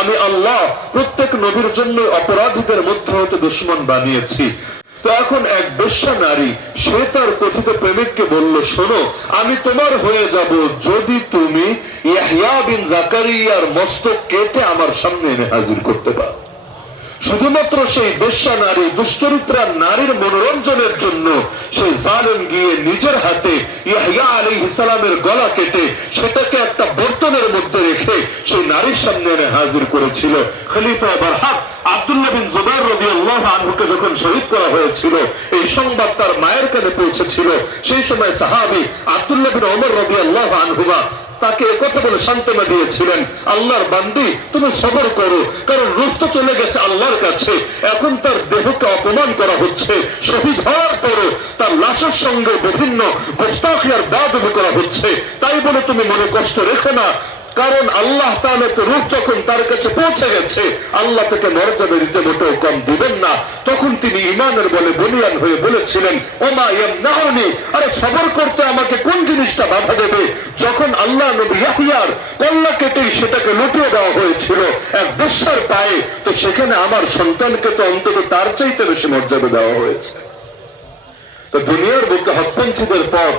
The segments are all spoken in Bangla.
আমি আল্লাহ প্রত্যেক নবীর জন্য অপরাধীদের মধ্যে হতে দুশ্মন বানিয়েছি। তো এখন এক বেশ্যা নারী, সে তার কথিত প্রেমিককে বলল, শোনো, আমি তোমার হয়ে যাব যদি তুমি ইয়াহিয়া বিন জাকারিয়ার মস্তক কেটে আমার সামনে এনে হাজির করতে পারো। শুধুমাত্র সেই বেশ্যা নারী, দুশ্চরিত্রা নারীর মনোরঞ্জনের জন্য সেই জালেম গিয়ে নিজের হাতে ইয়াহিয়া আলী ইসলামের গলা কেটে সেটাকে একটা বর্তনের মধ্যে রেখে সেই নারীর সামনে হাজির করেছিল। খলিফা বারহাক আব্দুল্লাহ রবি আল্লাহ আনহুকে যখন শহীদ করা হয়েছিল, এই সংবাদ তার মায়ের কানে পৌঁছেছিল। সেই সময় সাহাবি রবি আল্লাহ তাকে বলে সান্ত্বনা দিয়েছিলেন, আল্লাহর বান্দি, তুমি সবর করো, কারণ রূপ তো চলে গেছে আল্লাহর কাছে। এখন তার দেহকে অপমান করা হচ্ছে, শহীদ হওয়ার পরও তার লাশের সঙ্গে বিভিন্ন গোস্তাখিয়ার দাবি করা হচ্ছে। তাই বলে তুমি মনে কষ্ট রেখো না কারণ আল্লাহ তাহলে রূপ যখন তার কাছে পৌঁছে গেছে, আল্লাহ তাকে মর্যাদা দিতে মোটেও কম দিবেন না। তখন তিনি ইমানের বলে বলিয়ান হয়ে বলেছিলেন, ওমা ইয়াম নাহনি আরে সবর করতে আমাকে কোন জিনিসটা বাধা দেবে? যখন আল্লাহ নবী ইয়াহিয়ার কল্লা কেটেই সেটাকে লুটিয়ে দেওয়া হয়েছিল এক বেশ্যার পায়ে, তো সেখানে আমার সন্তানকে তো অন্তত তার চাইতে বেশি মর্যাদা দেওয়া হয়েছে। তো দুনিয়ার বুকে হকপন্থীদের পথ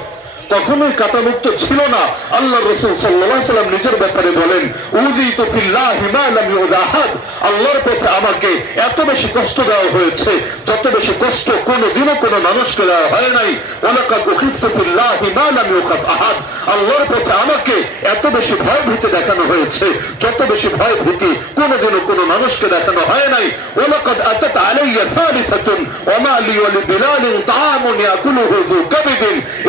কখনোই কাটামুক্ত ছিল না। আল্লাহ রসুল সাল্লাম নিজের ব্যাপারে বলেন আল্লাহর পথে আমাকে এত বেশি কষ্ট দেওয়া হয়েছে, যত বেশি কষ্ট কোনো দিনও কোনো মানুষকে দেওয়া হয় নাই। ওলাকা উখিত আহাদ। আল্লাহর পথে আমাকে এত বেশি ভয় ভীতি দেখানো হয়েছে, যত বেশি ভয় ভীতি কোনোদিনও কোনো মানুষকে দেখানো হয় নাই। ওলাকাদ আতাত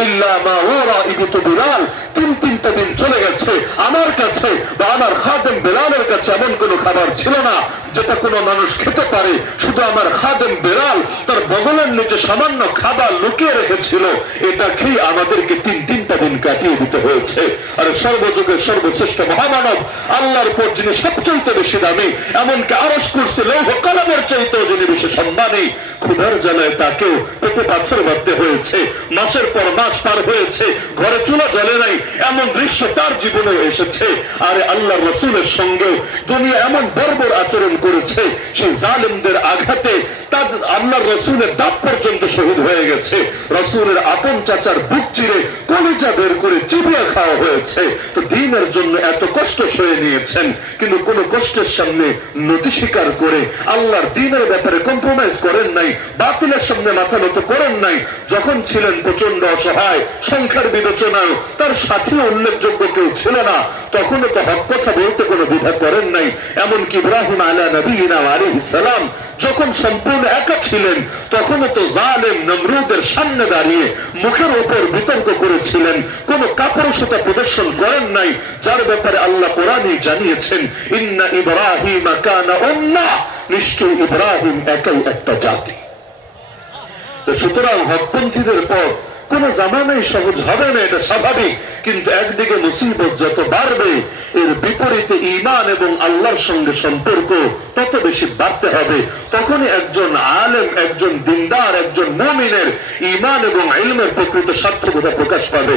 ইল্লা মা বিলাল। তিন তিনটা দিন চলে গেছে আমার কাছে বা আমার খাদেম বেলালের কাছে এমন কোনো খাবার ছিল না যেটা কোনো মানুষ খেতে পারে। শুধু আমার খাদেম বেড়াল তার বগলের নিচে সামান্য খাবার লুকিয়ে রেখেছিল। এটা খেয়ে আমাদেরকে তিন তিনটা দিন কাটিয়ে দিতে হয়েছে। আর সর্বযুগের সর্বশ্রেষ্ঠ মহামানব আল্লাহর পর যিনি সবচেয়ে বেশি দামি, এমনকি আরস করছে লৌহ কলমের চাইতেও যিনি বেশি সম্মানী, ক্ষুধার জ্বালায় তাকেও পেটে পাথর বাঁধতে হয়েছে। মাসের পর মাস পার হয়েছে, ঘরে চুলা জ্বলে নাই, এমন দৃশ্য তার জীবনে এসেছে। আর আল্লাহ রসুলের সঙ্গেও দুনিয়া এমন বর্বর আচরণ করেছে, সেই জালেমদের আঘাতে তার আল্লাহ রসুলের দাঁত পর্যন্ত শহীদ হয়ে গেছে। রসুলের আপন চাচার বুক চিরে কলিজা বের করে চিবিয়া খাওয়া হয়েছে। তো দিনের জন্য এত কষ্ট সয়ে নিয়েছেন, কিন্তু কোন কষ্টের সামনে নদী স্বীকার করে আল্লাহর দিনের ব্যাপারে কম্প্রোমাইজ করেন নাই, বাতিলের সামনে মাথা নত করেন নাই। যখন ছিলেন প্রচণ্ড অসহায়, সংখ্যার বিবেচনায় তার সাথে উল্লেখযোগ্য কেউ ছিল না, তখনও তো হক কথা বলতে কোনো বিধা করেন নাই। এমনকি ইব্রাহিম আলা নবীনা আলী সালাম যখন সম্পূর্ণ একা ছিলেন, তখনও তো জালেম নমরুদের সামনে দাঁড়িয়ে মুখের ওপর বিতর্ক করেছিলেন। কোন কাপুরুষতা প্রদর্শন করেন নাই, যার ব্যাপারে আল্লাহ কোরআনই জানিয়েছেন, ইন্না ইব্রাহিম নিশ্চয় ইব্রাহিম একাই একটা জাতি। সুতরাং হকপন্থীদের পথ কোন জামানাই সহজ হবে না, এটা স্বাভাবিক। কিন্তু একদিকে মুসিবত যত বাড়বে, এর বিপরীতে ইমান এবং আল্লাহর সঙ্গে সম্পর্ক তত বেশি বাড়তে হবে। তখনই একজন আলেম, একজন দিনদার, একজন মমিনের ইমান এবং ইলমের প্রকৃত সার্থকতা প্রকাশ পাবে।